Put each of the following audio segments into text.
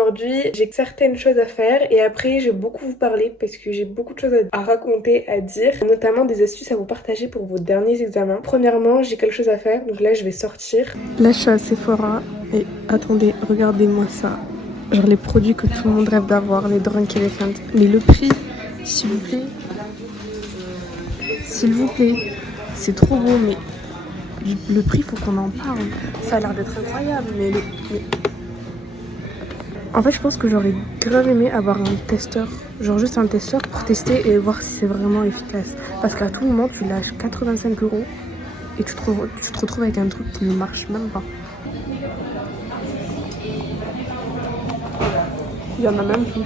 aujourd'hui j'ai certaines choses à faire et après je vais beaucoup vous parler parce que j'ai beaucoup de choses à raconter, à dire, notamment des astuces à vous partager pour vos derniers examens. Premièrement, j'ai quelque chose à faire, donc là je vais sortir. Là je suis à Sephora et attendez, regardez-moi ça. Genre les produits que tout le monde rêve d'avoir, les Drunk Elephant. Mais le prix, s'il vous plaît, c'est trop beau, mais le prix faut qu'on en parle. Ça a l'air d'être incroyable, mais en fait, je pense que j'aurais grave aimé avoir un testeur, genre juste un testeur pour tester et voir si c'est vraiment efficace. Parce qu'à tout moment, tu lâches 85 € et tu te retrouves avec un truc qui ne marche même pas. Il y en a même plus.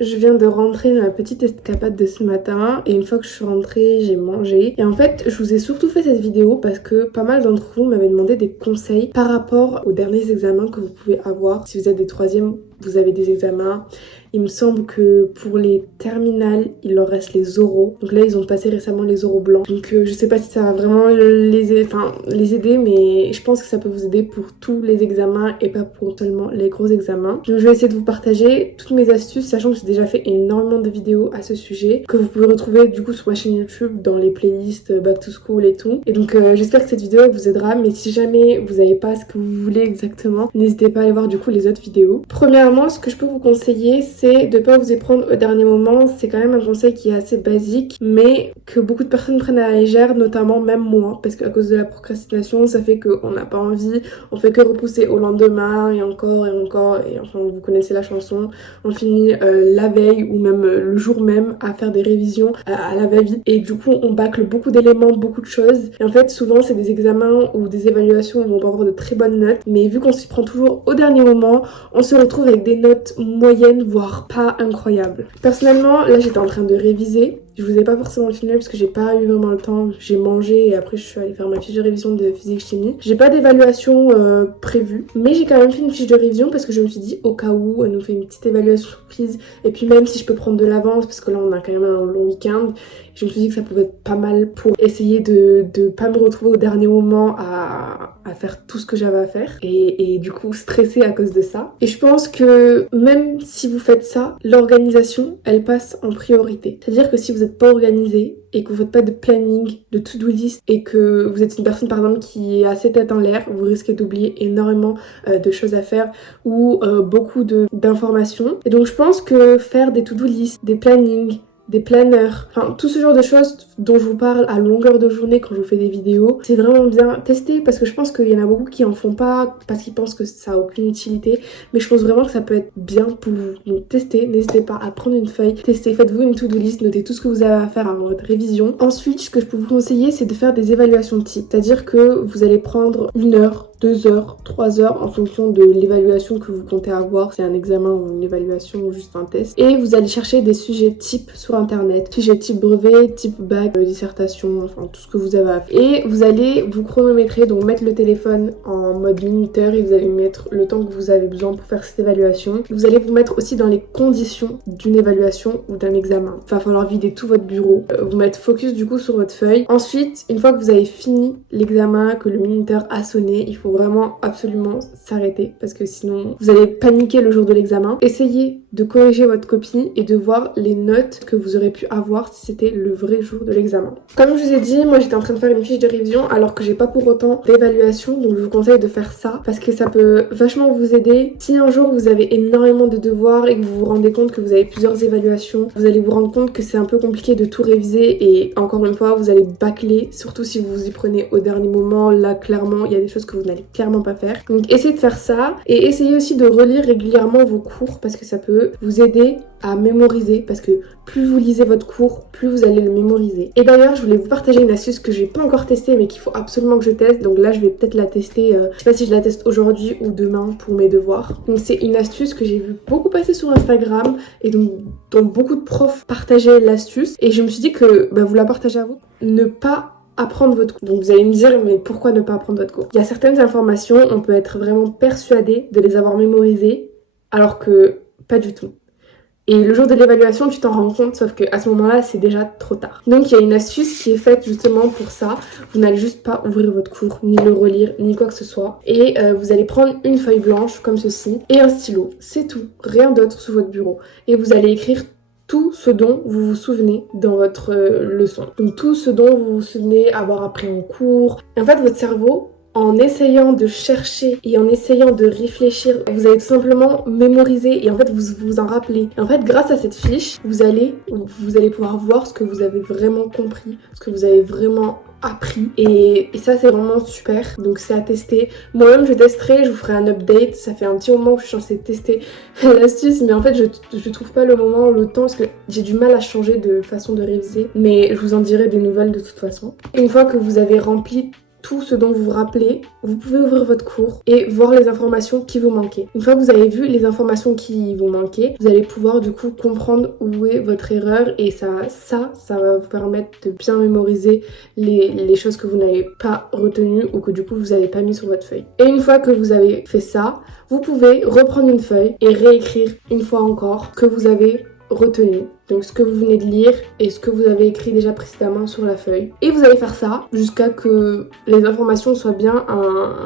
Je viens de rentrer de ma petite escapade de ce matin et une fois que je suis rentrée, j'ai mangé. Et en fait, je vous ai surtout fait cette vidéo parce que pas mal d'entre vous m'avaient demandé des conseils par rapport aux derniers examens que vous pouvez avoir. Si vous êtes des troisièmes, vous avez des examens. Il me semble que pour les terminales, il leur reste les oraux. Donc là, ils ont passé récemment les oraux blancs. Donc je sais pas si ça va vraiment les aider, mais je pense que ça peut vous aider pour tous les examens et pas pour seulement les gros examens. Donc je vais essayer de vous partager toutes mes astuces, sachant que j'ai déjà fait énormément de vidéos à ce sujet, que vous pouvez retrouver du coup sur ma chaîne YouTube, dans les playlists Back to School et tout. Et donc j'espère que cette vidéo vous aidera, mais si jamais vous n'avez pas ce que vous voulez exactement, n'hésitez pas à aller voir du coup les autres vidéos. Premièrement, ce que je peux vous conseiller, c'est de ne pas vous y prendre au dernier moment. C'est quand même un conseil qui est assez basique, mais que beaucoup de personnes prennent à la légère, notamment même moi, parce qu'à cause de la procrastination, ça fait qu'on n'a pas envie, on fait que repousser au lendemain et encore, et enfin vous connaissez la chanson, on finit la veille ou même le jour même à faire des révisions à la va-vite et du coup on bâcle beaucoup d'éléments, beaucoup de choses et en fait souvent c'est des examens ou des évaluations où on va avoir de très bonnes notes, mais vu qu'on s'y prend toujours au dernier moment, on se retrouve avec des notes moyennes voire pas incroyables. Personnellement là j'étais en train de réviser. Je vous ai pas forcément filmé parce que j'ai pas eu vraiment le temps. J'ai mangé et après je suis allée faire ma fiche de révision de physique-chimie. J'ai pas d'évaluation prévue, mais j'ai quand même fait une fiche de révision parce que je me suis dit au cas où elle nous fait une petite évaluation surprise. Et puis même si je peux prendre de l'avance parce que là on a quand même un long week-end, je me suis dit que ça pouvait être pas mal pour essayer de pas me retrouver au dernier moment à faire tout ce que j'avais à faire et du coup stresser à cause de ça. Et je pense que même si vous faites ça, l'organisation elle passe en priorité. C'est-à-dire que si vous n'êtes pas organisé et que vous faites pas de planning, de to-do list et que vous êtes une personne par exemple qui est assez tête en l'air, vous risquez d'oublier énormément de choses à faire ou beaucoup d'informations. Et donc je pense que faire des to-do list, des plannings, des planners, enfin tout ce genre de choses dont je vous parle à longueur de journée quand je vous fais des vidéos, c'est vraiment bien testé parce que je pense qu'il y en a beaucoup qui en font pas parce qu'ils pensent que ça a aucune utilité, mais je pense vraiment que ça peut être bien pour vous. Donc testez, n'hésitez pas à prendre une feuille, testez, faites-vous une to-do list, notez tout ce que vous avez à faire avant votre révision. Ensuite, ce que je peux vous conseiller, c'est de faire des évaluations types, c'est-à-dire que vous allez prendre 1 heure, 2 heures, 3 heures en fonction de l'évaluation que vous comptez avoir, c'est un examen ou une évaluation ou juste un test. Et vous allez chercher des sujets types sur internet, sujets type brevet, type bac, dissertation, enfin tout ce que vous avez à faire. Et vous allez vous chronométrer, donc mettre le téléphone en mode minuteur et vous allez mettre le temps que vous avez besoin pour faire cette évaluation. Vous allez vous mettre aussi dans les conditions d'une évaluation ou d'un examen. Il va falloir vider tout votre bureau, vous mettre focus du coup sur votre feuille. Ensuite, une fois que vous avez fini l'examen, que le minuteur a sonné, il faut vraiment absolument s'arrêter parce que sinon vous allez paniquer le jour de l'examen. Essayez de corriger votre copie et de voir les notes que vous aurez pu avoir si c'était le vrai jour de l'examen. Comme je vous ai dit, moi j'étais en train de faire une fiche de révision alors que j'ai pas pour autant d'évaluation, donc je vous conseille de faire ça parce que ça peut vachement vous aider. Si un jour vous avez énormément de devoirs et que vous vous rendez compte que vous avez plusieurs évaluations, vous allez vous rendre compte que c'est un peu compliqué de tout réviser et encore une fois vous allez bâcler, surtout si vous vous y prenez au dernier moment. Là clairement il y a des choses que vous n'allez clairement pas faire. Donc essayez de faire ça et essayez aussi de relire régulièrement vos cours parce que ça peut vous aider à mémoriser parce que plus vous lisez votre cours, plus vous allez le mémoriser. Et d'ailleurs, je voulais vous partager une astuce que j'ai pas encore testée mais qu'il faut absolument que je teste. Donc là, je vais peut-être la tester, je sais pas si je la teste aujourd'hui ou demain pour mes devoirs. Donc c'est une astuce que j'ai vu beaucoup passer sur Instagram et donc dont beaucoup de profs partageaient l'astuce et je me suis dit que vous la partagez à vous. Ne pas apprendre votre cours. Donc vous allez me dire mais pourquoi ne pas apprendre votre cours? Il y a certaines informations, on peut être vraiment persuadé de les avoir mémorisées alors que pas du tout. Et le jour de l'évaluation, tu t'en rends compte, sauf qu'à ce moment-là, c'est déjà trop tard. Donc il y a une astuce qui est faite justement pour ça. Vous n'allez juste pas ouvrir votre cours, ni le relire, ni quoi que ce soit. Et vous allez prendre une feuille blanche comme ceci et un stylo. C'est tout, rien d'autre sur votre bureau. Et vous allez écrire tout ce dont vous vous souvenez dans votre leçon. Donc tout ce dont vous vous souvenez avoir appris en cours. Et en fait, votre cerveau, en essayant de chercher et en essayant de réfléchir, vous allez tout simplement mémoriser et en fait vous vous en rappelez. Et en fait, grâce à cette fiche, vous allez pouvoir voir ce que vous avez vraiment compris, ce que vous avez vraiment appris et ça c'est vraiment super, donc c'est à tester. Moi-même je testerai, je vous ferai un update. Ça fait un petit moment que je suis censée tester l'astuce, mais en fait je trouve pas le moment, le temps, parce que j'ai du mal à changer de façon de réviser, mais je vous en dirai des nouvelles de toute façon. Une fois que vous avez rempli tout ce dont vous vous rappelez, vous pouvez ouvrir votre cours et voir les informations qui vous manquaient. Une fois que vous avez vu les informations qui vous manquaient, vous allez pouvoir du coup comprendre où est votre erreur et ça va vous permettre de bien mémoriser les choses que vous n'avez pas retenues ou que du coup vous n'avez pas mis sur votre feuille. Et une fois que vous avez fait ça, vous pouvez reprendre une feuille et réécrire une fois encore ce que vous avez retenu, donc ce que vous venez de lire et ce que vous avez écrit déjà précédemment sur la feuille, et vous allez faire ça jusqu'à que les informations soient bien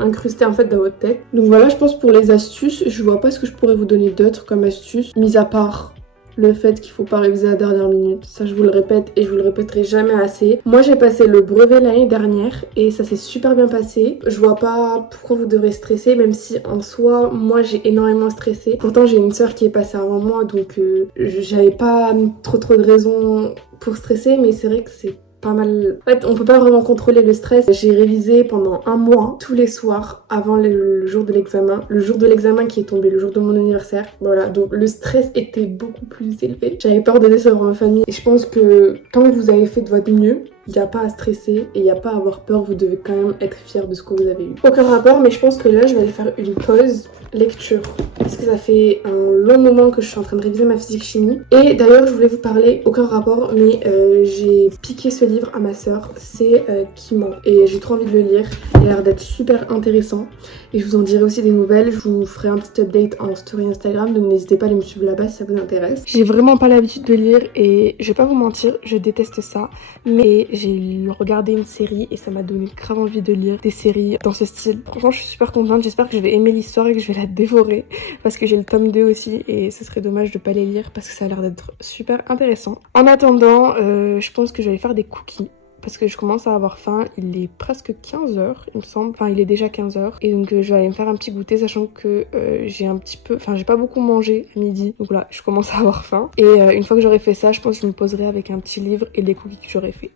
incrustées en fait dans votre tête. Donc voilà, je pense pour les astuces, je vois pas ce que je pourrais vous donner d'autre comme astuce, mis à part le fait qu'il faut pas réviser à la dernière minute. Ça je vous le répète et je vous le répéterai jamais assez. Moi j'ai passé le brevet l'année dernière et ça s'est super bien passé. Je vois pas pourquoi vous devrez stresser, même si en soi moi j'ai énormément stressé. Pourtant j'ai une sœur qui est passée avant moi, donc j'avais pas trop de raisons pour stresser, mais c'est vrai que c'est pas mal. En fait, on peut pas vraiment contrôler le stress. J'ai révisé pendant un mois, tous les soirs, avant le jour de l'examen. Le jour de l'examen qui est tombé, le jour de mon anniversaire. Voilà, donc le stress était beaucoup plus élevé. J'avais peur de décevoir ma famille. Et je pense que tant que vous avez fait de votre mieux, il n'y a pas à stresser et il n'y a pas à avoir peur. Vous devez quand même être fier de ce que vous avez eu. Aucun rapport, mais je pense que là, je vais aller faire une pause lecture. Parce que ça fait un long moment que je suis en train de réviser ma physique-chimie. Et d'ailleurs, je voulais vous parler, aucun rapport, mais j'ai piqué ce livre à ma sœur. C'est Qui ment. Et j'ai trop envie de le lire. Il a l'air d'être super intéressant. Et je vous en dirai aussi des nouvelles. Je vous ferai un petit update en story Instagram. Donc n'hésitez pas à aller me suivre là-bas si ça vous intéresse. J'ai vraiment pas l'habitude de lire et je vais pas vous mentir, je déteste ça. Mais j'ai regardé une série et ça m'a donné grave envie de lire des séries dans ce style. Franchement, je suis super contente. J'espère que je vais aimer l'histoire et que je vais la dévorer. Parce que j'ai le tome 2 aussi et ce serait dommage de pas les lire parce que ça a l'air d'être super intéressant. En attendant, je pense que je vais aller faire des cookies. Parce que je commence à avoir faim, il est presque 15h il me semble, enfin il est déjà 15h et donc je vais aller me faire un petit goûter sachant que j'ai pas beaucoup mangé à midi, donc là je commence à avoir faim et une fois que j'aurai fait ça, je pense que je me poserai avec un petit livre et les cookies que j'aurai fait.